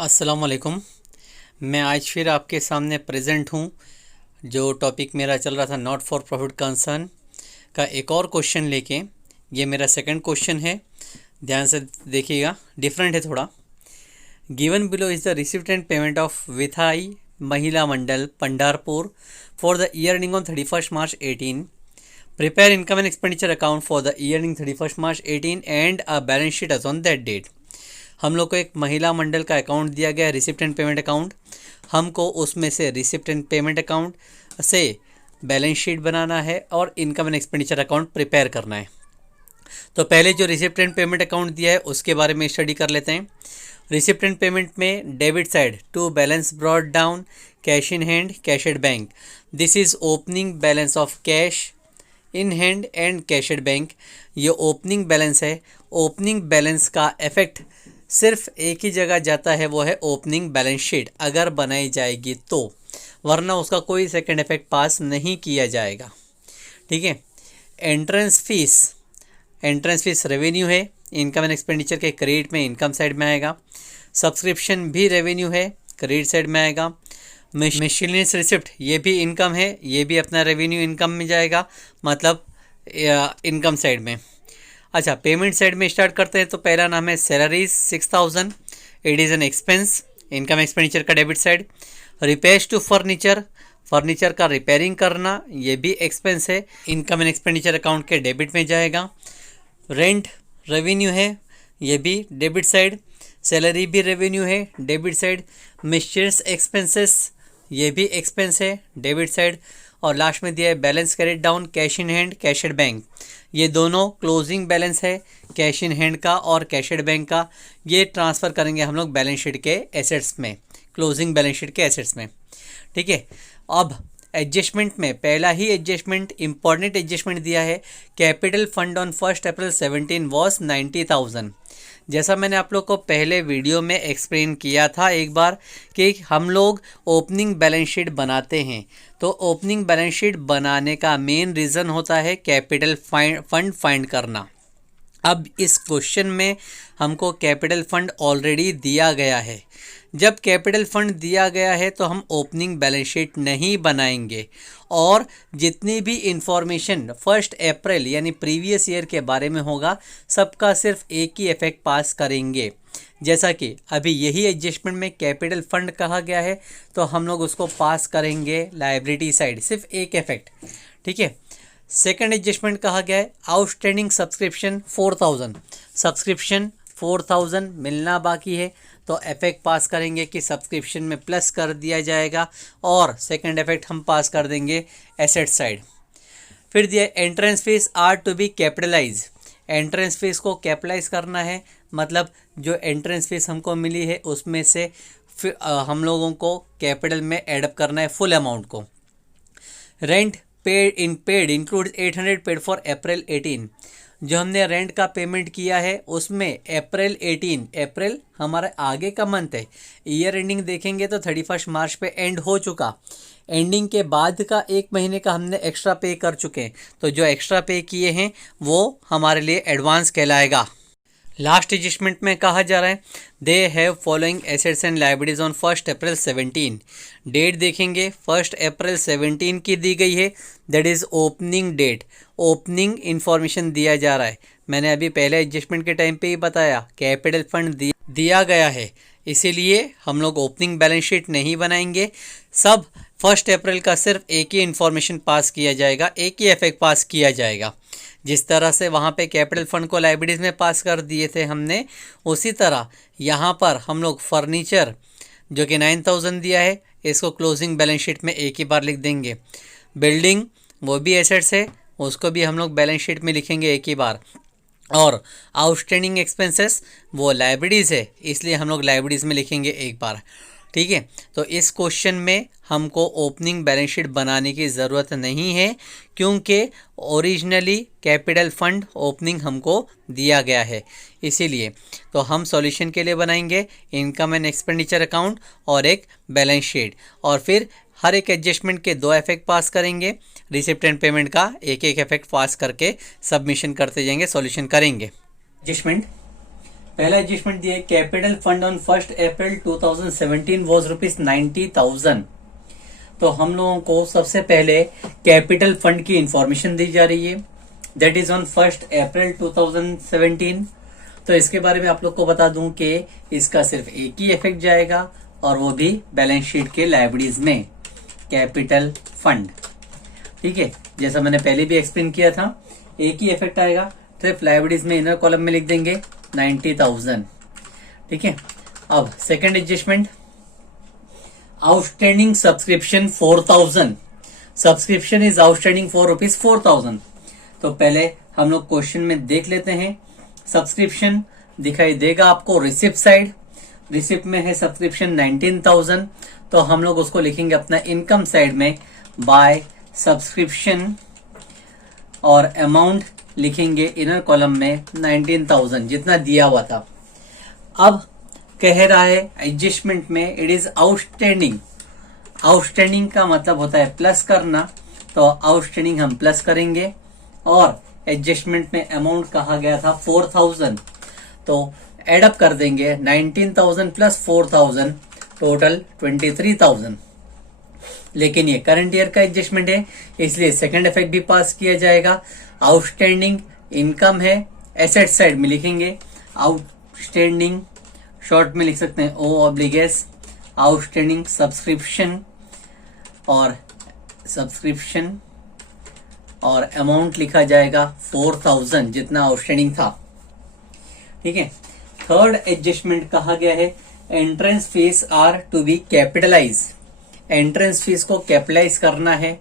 अस्सलाम वालेकुम। मैं आज फिर आपके सामने प्रेजेंट हूँ। जो टॉपिक मेरा चल रहा था नॉट फॉर प्रॉफिट कंसर्न का एक और क्वेश्चन लेके। ये मेरा सेकंड क्वेश्चन है, ध्यान से देखिएगा, डिफरेंट है थोड़ा। Given below is the receipt and payment of Vithai Mahila Mandal Pandharpur for the year ending on 31 March 18। Prepare income and expenditure account for the year ending 31 March 18 and a balance sheet as on that date. हम लोग को एक महिला मंडल का account दिया गया है, receipt and payment account. हमको उसमें से रिसिप्ट एंड पेमेंट अकाउंट से बैलेंस शीट बनाना है और income and expenditure account prepare करना है। तो पहले जो रिसिप्ट एंड पेमेंट अकाउंट दिया है उसके बारे में स्टडी कर लेते हैं। रिसिप्ट एंड पेमेंट में debit side to balance brought down, cash in hand, cash at bank. This is opening balance of cash in hand and cash at bank. ये ओपनिंग बैलेंस है। ओपनिंग बैलेंस का effect सिर्फ एक ही जगह जाता है, वो है ओपनिंग बैलेंस शीट अगर बनाई जाएगी तो, वरना उसका कोई सेकंड इफेक्ट पास नहीं किया जाएगा। ठीक है। एंट्रेंस फीस रेवेन्यू है, इनकम एंड एक्सपेंडिचर के क्रेडिट में इनकम साइड में आएगा। सब्सक्रिप्शन भी रेवेन्यू है, क्रेडिट साइड में आएगा। मिसलेनियस रिसिप्ट ये भी इनकम है, ये भी अपना रेवेन्यू इनकम में जाएगा, मतलब इनकम साइड में। अच्छा, पेमेंट साइड में स्टार्ट करते हैं। तो पहला नाम है salaries 6000, it is an expense, income expenditure का debit side. Repairs to furniture का रिपेयरिंग करना, ये भी एक्सपेंस है, इनकम एंड एक्सपेंडिचर अकाउंट के डेबिट में जाएगा। रेंट रेवेन्यू है, ये भी डेबिट साइड। सैलरी भी रेवेन्यू है, डेबिट साइड। मिस्चर्स एक्सपेंसेस, ये भी एक्सपेंस है, डेबिट साइड। और लास्ट में दिया है balance carried down, cash in hand, cash at bank. ये दोनों क्लोजिंग बैलेंस है, कैश इन हैंड का और कैश एट बैंक का। ये ट्रांसफ़र करेंगे हम लोग बैलेंस शीट के एसेट्स में, क्लोजिंग बैलेंस शीट के एसेट्स में। ठीक है। अब एडजस्टमेंट में पहला ही एडजस्टमेंट, इंपॉर्टेंट एडजस्टमेंट दिया है। Capital fund on 1 April 17 was 90,000। जैसा मैंने आप लोग को पहले वीडियो में एक्सप्लेन किया था एक बार कि हम लोग ओपनिंग बैलेंस शीट बनाते हैं, तो ओपनिंग बैलेंस शीट बनाने का मेन रीज़न होता है कैपिटल फंड फाइंड करना। अब इस क्वेश्चन में हमको कैपिटल फंड ऑलरेडी दिया गया है। जब कैपिटल फंड दिया गया है तो हम ओपनिंग बैलेंस शीट नहीं बनाएंगे और जितनी भी इंफॉर्मेशन 1 अप्रैल यानी प्रीवियस ईयर के बारे में होगा, सबका सिर्फ एक ही इफेक्ट पास करेंगे। जैसा कि अभी यही एडजस्टमेंट में कैपिटल फंड कहा गया है, तो हम लोग उसको पास करेंगे लायबिलिटी साइड, सिर्फ एक इफेक्ट। ठीक है। सेकंड एडजस्टमेंट कहा गया है आउटस्टैंडिंग सब्सक्रिप्शन 4000, सब्सक्रिप्शन 4000 मिलना बाकी है, तो इफेक्ट पास करेंगे कि सब्सक्रिप्शन में प्लस कर दिया जाएगा और सेकंड इफेक्ट हम पास कर देंगे एसेट साइड। फिर दिया entrance fees are to be capitalize. Entrance fees को कैपिटलाइज करना है, मतलब जो एंट्रेंस फीस हमको मिली है उसमें से हम लोगों को कैपिटल में एडअप करना है फुल अमाउंट को। Rent paid includes 800 paid for अप्रैल 18। जो हमने रेंट का पेमेंट किया है उसमें अप्रैल 18, अप्रैल हमारा आगे का मंथ है, ईयर एंडिंग देखेंगे तो 31 मार्च पे एंड हो चुका। एंडिंग के बाद का एक महीने का हमने एक्स्ट्रा पे कर चुके हैं, तो जो एक्स्ट्रा पे किए हैं वो हमारे लिए एडवांस कहलाएगा। लास्ट एडजस्टमेंट में कहा जा रहा है they have following assets and liabilities on 1 April 17। Date देखेंगे 1 अप्रैल 17 की दी गई है, that is opening date. Opening information दिया जा रहा है। मैंने अभी पहले एडजस्टमेंट के टाइम पे ही बताया कैपिटल फंड दिया गया है, इसीलिए हम लोग ओपनिंग बैलेंस शीट नहीं बनाएंगे। सब 1 अप्रैल का सिर्फ एक ही इन्फॉर्मेशन पास किया जाएगा, एक ही इफेक्ट पास किया जाएगा। जिस तरह से वहाँ पे कैपिटल फंड को लायबिलिटीज़ में पास कर दिए थे हमने, उसी तरह यहाँ पर हम लोग फर्नीचर जो कि 9000 दिया है, इसको क्लोजिंग बैलेंस शीट में एक ही बार लिख देंगे। बिल्डिंग वो भी एसेट्स है, उसको भी हम लोग बैलेंस शीट में लिखेंगे एक ही बार। और आउटस्टैंडिंग एक्सपेंसेस वो लायबिलिटीज़ है, इसलिए हम लोग लायबिलिटीज़ में लिखेंगे एक बार। ठीक है। तो इस क्वेश्चन में हमको ओपनिंग बैलेंस शीट बनाने की ज़रूरत नहीं है, क्योंकि ओरिजिनली कैपिटल फंड ओपनिंग हमको दिया गया है, इसीलिए। तो हम सॉल्यूशन के लिए बनाएंगे इनकम एंड एक्सपेंडिचर अकाउंट और एक बैलेंस शीट, और फिर हर एक एडजस्टमेंट के 2 इफेक्ट पास करेंगे, रिसिप्ट एंड पेमेंट का एक एक इफेक्ट पास करके सबमिशन करते जाएंगे, सॉल्यूशन करेंगे। एडजस्टमेंट पहला एडजस्टमेंट दिया, capital fund on 1 April 2017 was ₹90,000। तो हम लोगों को सबसे पहले कैपिटल फंड की इंफॉर्मेशन दी जा रही है, दैट इज ऑन 1 अप्रैल 2017। तो इसके बारे में आप लोग को बता दूं कि इसका सिर्फ एक ही इफेक्ट जाएगा और वो भी बैलेंस शीट के लायबिलिटीज में, कैपिटल फंड। ठीक है, जैसा मैंने पहले भी एक्सप्लेन किया था, एक ही इफेक्ट आएगा। सिर्फ लायबिलिटीज में इनर कॉलम में लिख देंगे 90,000। ठीक है, अब second adjustment, outstanding subscription 4,000। Subscription is outstanding for ₹4,000। तो पहले हम लोग क्वेश्चन में देख लेते हैं। सब्सक्रिप्शन दिखाई देगा आपको रिसिप्ट साइड, रिसिप्ट में है सब्सक्रिप्शन 19,000। तो हम लोग उसको लिखेंगे अपना इनकम साइड में बाय सब्सक्रिप्शन, और अमाउंट लिखेंगे इनर कॉलम में 19,000 जितना दिया हुआ था। अब कह रहा है एडजस्टमेंट में इट इज आउटस्टैंडिंग। आउटस्टैंडिंग का मतलब होता है प्लस करना, तो आउटस्टैंडिंग हम प्लस करेंगे। और एडजस्टमेंट में अमाउंट कहा गया था 4,000, तो एडअप कर देंगे 19,000 प्लस 4,000, टोटल 23,000। लेकिन ये करंट ईयर का एडजस्टमेंट है, इसलिए सेकंड इफेक्ट भी पास किया जाएगा। आउटस्टैंडिंग इनकम है, एसेट साइड में लिखेंगे आउटस्टैंडिंग, शॉर्ट में लिख सकते हैं O/S, आउटस्टैंडिंग सब्सक्रिप्शन, और सब्सक्रिप्शन और अमाउंट लिखा जाएगा 4,000 जितना आउटस्टैंडिंग था। ठीक है, थर्ड एडजस्टमेंट कहा गया है entrance fees are to be capitalize. Entrance fees को कैपिटलाइज करना है।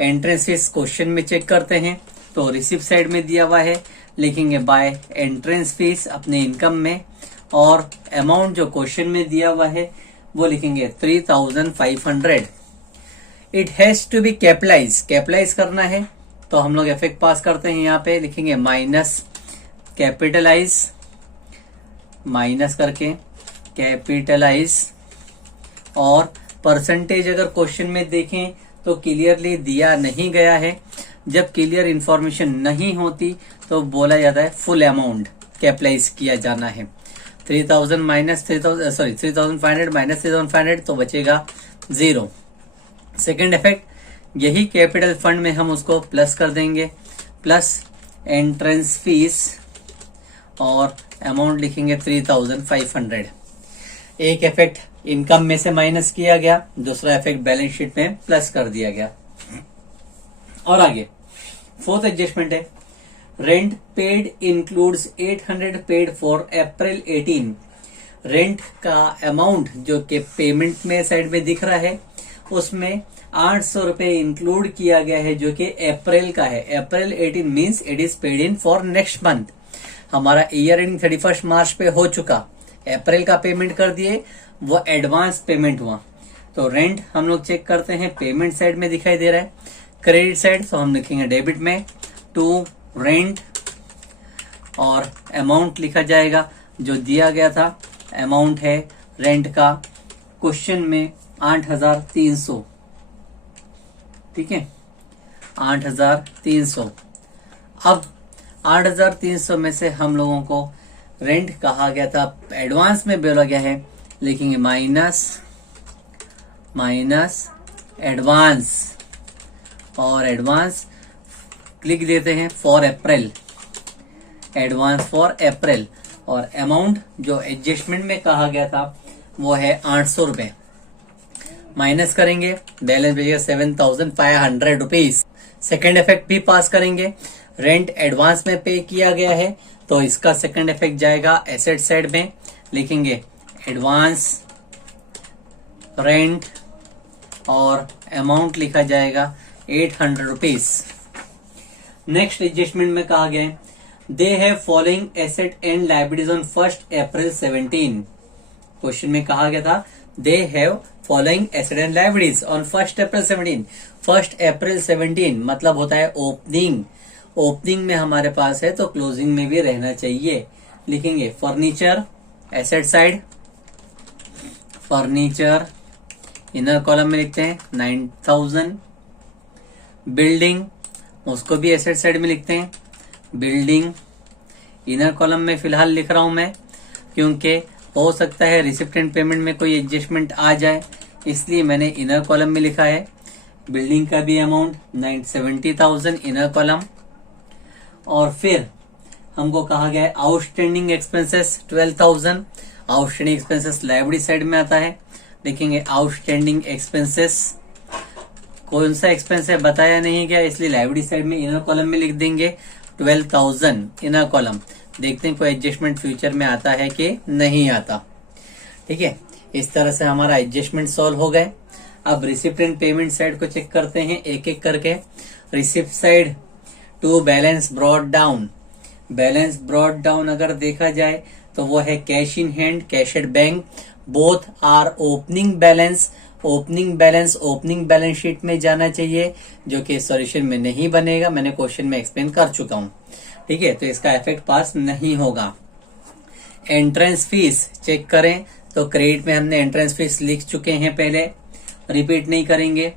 एंट्रेंस फीस क्वेश्चन में चेक करते हैं तो रिसिप्ट साइड में दिया हुआ है, लिखेंगे बाय एंट्रेंस फीस अपने इनकम में, और अमाउंट जो क्वेश्चन में दिया हुआ है वो लिखेंगे 3,500। It has to be capitalize, capitalize करना है तो हम लोग इफेक्ट पास करते हैं, यहाँ पे लिखेंगे माइनस कैपिटलाइज, माइनस करके कैपिटलाइज। और परसेंटेज अगर क्वेश्चन में देखें तो क्लियरली दिया नहीं गया है। जब क्लियर इंफॉर्मेशन नहीं होती तो बोला जाता है फुल अमाउंट कैपिटलाइज किया जाना है। 3,000 माइनस 3,500 माइनस 3,500 तो बचेगा 0। सेकेंड इफेक्ट, यही कैपिटल फंड में हम उसको प्लस कर देंगे, प्लस एंट्रेंस फीस और अमाउंट लिखेंगे 3,500। एक इफेक्ट इनकम में से माइनस किया गया, दूसरा इफेक्ट बैलेंस शीट में प्लस कर दिया गया। और आगे फोर्थ एडजस्टमेंट है rent paid includes 800 paid for April 18। Rent का अमाउंट जो कि पेमेंट में साइड में दिख रहा है उसमें 800 रुपए इंक्लूड किया गया है जो कि अप्रैल का है। अप्रैल 18 means it is paid in for next month. हमारा ईयर एंडिंग 31 मार्च पे हो चुका, अप्रैल का पेमेंट कर दिए, वो एडवांस पेमेंट हुआ। तो रेंट हम लोग चेक करते हैं, पेमेंट साइड में दिखाई दे रहा है। क्रेडिट साइड तो हम लिखेंगे डेबिट में टू रेंट, और अमाउंट लिखा जाएगा जो दिया गया था। अमाउंट है रेंट का क्वेश्चन में 8,300। ठीक है, 8,300। अब 8,300 में से हम लोगों को रेंट कहा गया था, एडवांस में बोला गया है, लिखेंगे माइनस माइनस एडवांस, और एडवांस लिख देते हैं फॉर अप्रैल, एडवांस फॉर अप्रैल। और अमाउंट जो एडजस्टमेंट में कहा गया था वो है 800 रुपए। माइनस करेंगे, बैलेंस बचेगा 7,500 रुपीज। सेकेंड इफेक्ट भी पास करेंगे, रेंट एडवांस में पे किया गया है तो इसका सेकेंड इफेक्ट जाएगा एसेट साइड में, लिखेंगे एडवांस रेंट और अमाउंट लिखा जाएगा 800 रुपीज। नेक्स्ट एडजस्टमेंट में कहा गया है they have following asset and liabilities on 1 April 17। Question में कहा गया था दे have following asset and liabilities on 1 April 17। 1 April 17 मतलब होता है ओपनिंग। ओपनिंग में हमारे पास है तो क्लोजिंग में भी रहना चाहिए। लिखेंगे furniture asset side, furniture inner column में लिखते हैं 9,000। बिल्डिंग उसको भी एसेट साइड में लिखते हैं, बिल्डिंग इनर कॉलम में फिलहाल लिख रहा हूं मैं क्योंकि हो सकता है रिसिप्टेंट पेमेंट में कोई एडजस्टमेंट आ जाए, इसलिए मैंने इनर कॉलम में लिखा है। बिल्डिंग का भी अमाउंट 70,000 इनर कॉलम। और फिर हमको कहा गया है outstanding expenses 12,000। Outstanding expenses liability side में आता है। देखेंगे आउटस्टैंडिंग एक्सपेंसेस कौन सा एक्सपेंस है बताया नहीं गया, इसलिए लायबिलिटी साइड में इनर कॉलम में लिख देंगे 12,000 इनर कॉलम। देखते हैं कोई एडजस्टमेंट फ्यूचर में आता है कि नहीं आता। ठीक है, इस तरह से हमारा एडजस्टमेंट सॉल्व हो गए। अब रिसिप्ट एंड पेमेंट साइड को चेक करते हैं एक एक करके। Receipt side to balance brought down. Balance brought down अगर देखा जाए तो वो है cash in hand, cash at bank, both are opening balance. Opening balance sheet में जाना चाहिए, जो कि सॉल्यूशन में नहीं बनेगा, मैंने क्वेश्चन में एक्सप्लेन कर चुका हूं। ठीक है, तो इसका इफेक्ट पास नहीं होगा। एंट्रेंस फीस चेक करें तो क्रेडिट में हमने एंट्रेंस फीस लिख चुके हैं पहले, रिपीट नहीं करेंगे।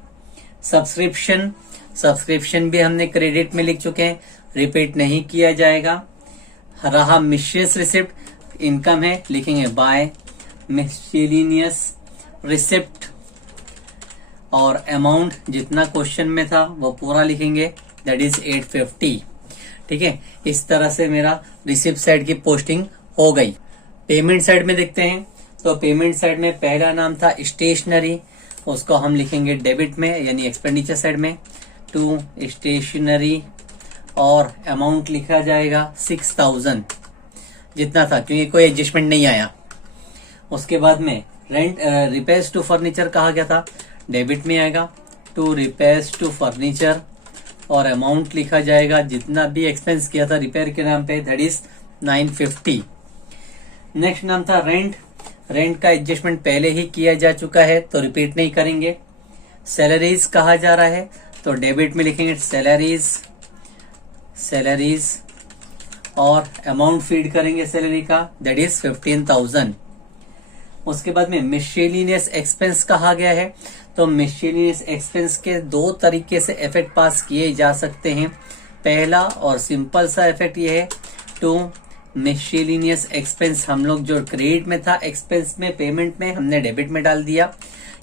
सब्सक्रिप्शन भी हमने क्रेडिट में लिख चुके हैं, रिपीट नहीं किया जाएगा। रहा मिसलेनियस रिसिप्ट, इनकम है, लिखेंगे बाय मिसलेनियस रिसिप्ट। और अमाउंट जितना क्वेश्चन में था वो पूरा लिखेंगे, दैट इज 850। ठीक है, इस तरह से मेरा रिसिप्ट साइड की पोस्टिंग हो गई। पेमेंट साइड में देखते हैं तो पेमेंट साइड में पहला नाम था स्टेशनरी, उसको हम लिखेंगे डेबिट में यानी एक्सपेंडिचर साइड में, टू स्टेशनरी। और अमाउंट लिखा जाएगा 6,000 जितना था, क्योंकि कोई एडजस्टमेंट नहीं आया। उसके बाद में रेंट रिपेयर्स टू फर्नीचर कहा गया था, डेबिट में आएगा, टू रिपेयर्स टू फर्नीचर। और अमाउंट लिखा जाएगा जितना भी एक्सपेंस किया था रिपेयर के नाम पे, दैट इज 950। नेक्स्ट नाम था रेंट। रेंट का एडजस्टमेंट पहले ही किया जा चुका है तो रिपीट नहीं करेंगे। सैलरीज कहा जा रहा है तो डेबिट में लिखेंगे सैलरीज और अमाउंट फीड करेंगे सैलरी का, दैट इज 15,000। उसके बाद में मिसलेनियस एक्सपेंस कहा गया है तो मिसलेनियस एक्सपेंस के दो तरीके से इफेक्ट पास किए जा सकते हैं। पहला और सिंपल सा इफेक्ट ये है, टू मिसलेनियस एक्सपेंस हम लोग जो क्रेडिट में था एक्सपेंस में पेमेंट में हमने डेबिट में डाल दिया,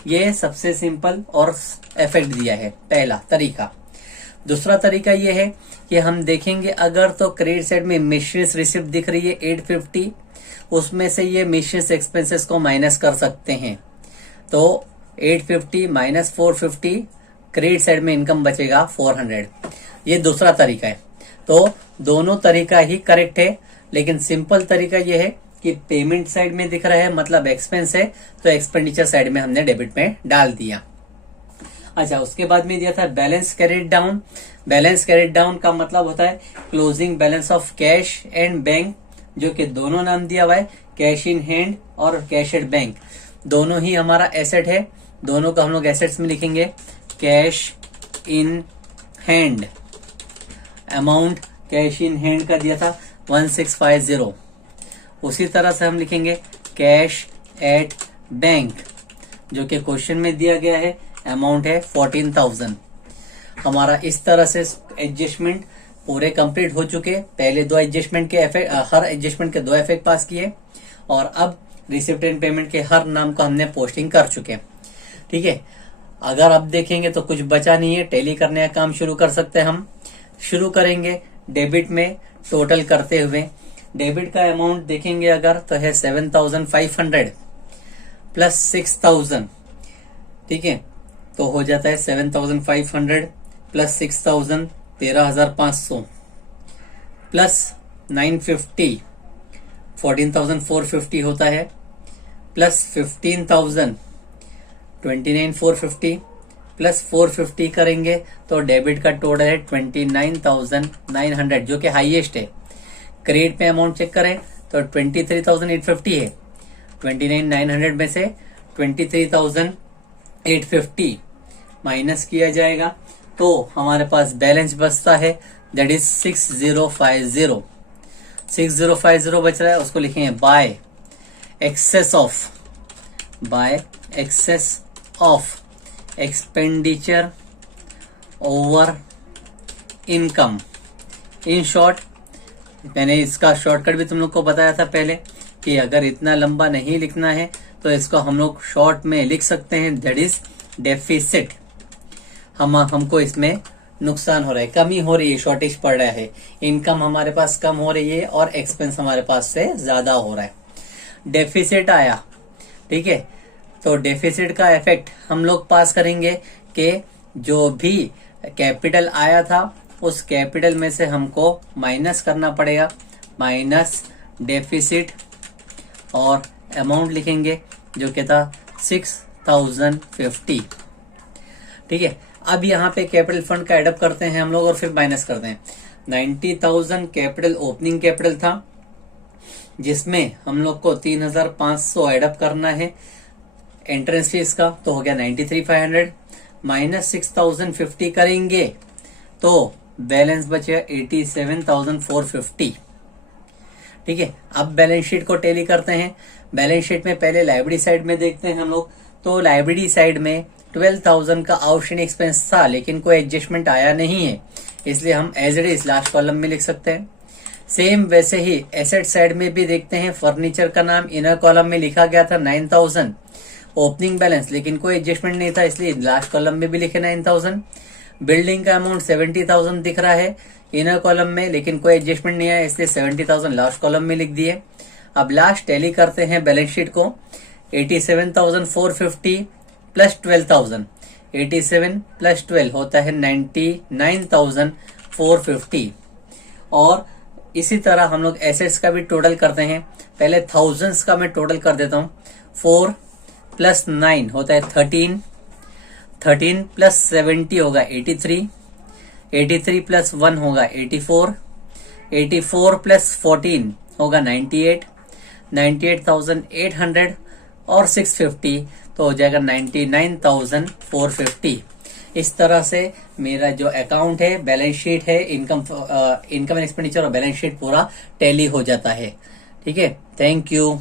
ये सबसे सिंपल और इफेक्ट दिया है पहला तरीका। दूसरा तरीका ये है कि हम देखेंगे अगर तो क्रेडिट साइड में मिसलेनियस रिसिप्ट दिख रही है 850, उसमें से ये मिसलेनियस एक्सपेंसेस को माइनस कर सकते हैं। तो 850 माइनस 450, क्रेडिट साइड में इनकम बचेगा 400। ये दूसरा तरीका है। तो दोनों तरीका ही करेक्ट है, लेकिन सिंपल तरीका ये है कि पेमेंट साइड में दिख रहा है मतलब एक्सपेंस है, तो एक्सपेंडिचर साइड में हमने डेबिट में डाल दिया। अच्छा, उसके बाद में दिया था balance carried down. Balance carried down का मतलब होता है closing balance of cash and bank, जो कि दोनों नाम दिया हुआ है, कैश इन हैंड और कैश एट बैंक। दोनों ही हमारा एसेट है, दोनों का हम लोग एसेट्स में लिखेंगे cash in hand. Amount cash in hand का दिया था 1650। उसी तरह से हम लिखेंगे कैश एट बैंक, जो कि क्वेश्चन में दिया गया है, अमाउंट है 14,000। हमारा इस तरह से एडजस्टमेंट पूरे कंप्लीट हो चुके। पहले दो एडजस्टमेंट के हर एडजस्टमेंट के दो इफेक्ट पास किए, और अब रिसिप्ट एंड पेमेंट के हर नाम को हमने पोस्टिंग कर चुके। ठीक है, अगर अब देखेंगे तो कुछ बचा नहीं है, टैली करने का काम शुरू कर सकते हैं। हम शुरू करेंगे डेबिट में टोटल करते हुए। डेबिट का अमाउंट देखेंगे अगर तो है 7,500 प्लस 6,000। ठीक है, तो हो जाता है 7,500 प्लस 6,000 13,500 प्लस 950 14,450 होता है, प्लस 15,000 29,450 प्लस 450 करेंगे तो डेबिट का टोटल है 29,900, जो कि हाईएस्ट है। क्रेडिट पे अमाउंट चेक करें तो 23,850 है। 29,900 में से 23,850 माइनस किया जाएगा तो हमारे पास बैलेंस बचता है, दैट इज 6050। 6050 बच रहा है, उसको लिखेंगे bye access of expenditure over income. In short, मैंने इसका शॉर्टकट भी तुम लोग को बताया था पहले, कि अगर इतना लंबा नहीं लिखना है तो इसको हम लोग शॉर्ट में लिख सकते हैं, दैट इज डेफिसिट। हमको इसमें नुकसान हो रहा है, कमी हो रही है, शॉर्टेज पड़ रहा है, इनकम हमारे पास कम हो रही है और एक्सपेंस हमारे पास से ज्यादा हो रहा है। डेफिसिट आया, ठीक है, तो डेफिसिट का इफेक्ट हम लोग पास करेंगे कि जो भी कैपिटल आया था उस कैपिटल में से हमको माइनस करना पड़ेगा, माइनस डेफिसिट, और अमाउंट लिखेंगे जो कि था 6050। ठीक है, अब यहाँ पे कैपिटल फंड का एडअप करते हैं हम लोग और फिर माइनस करते हैं। 90,000 कैपिटल ओपनिंग कैपिटल था, जिसमें हम लोग को 3,500 एडअप करना है एंट्रेंस फीस का, तो हो गया 93,500 माइनस 6,050 करेंगे तो बैलेंस बचेगा 87,450। ठीक है, अब बैलेंस शीट को टैली करते हैं। बैलेंस शीट में पहले लाइबिलिटी साइड में देखते हैं हम लोग, तो लाइबिलिटी साइड में 12,000 का आउटस्टैंडिंग एक्सपेंस था लेकिन कोई एडजस्टमेंट आया नहीं है, इसलिए हम as it is last column में लिख सकते हैं। सेम वैसे ही एसेट साइड में भी देखते हैं, फर्नीचर का नाम इनर कॉलम में लिखा गया था 9,000 ओपनिंग बैलेंस, लेकिन कोई एडजस्टमेंट नहीं था इसलिए लास्ट कॉलम में भी लिखे 9,000। बिल्डिंग का अमाउंट 70,000 दिख रहा है इनर कॉलम में, लेकिन कोई एडजस्टमेंट नहीं है इसलिए 70,000 लास्ट कॉलम में लिख दिए। अब लास्ट टैली करते हैं बैलेंस शीट को, 87,450 प्लस 12,000, 87 प्लस 12 होता है 99,450। और इसी तरह हम लोग एसेट्स का भी टोटल करते हैं। पहले थाउजेंड्स का मैं टोटल कर देता हूं, 4 प्लस 9 होता है 13, 13 प्लस 70 होगा 83, 83 प्लस 1 होगा 84, 84 प्लस 14 होगा 98, 98,800 और 650 तो हो जाएगा 99,450। इस तरह से मेरा जो अकाउंट है, बैलेंस शीट है, इनकम एंड एक्सपेंडिचर और बैलेंस शीट पूरा टैली हो जाता है। ठीक है, थैंक यू।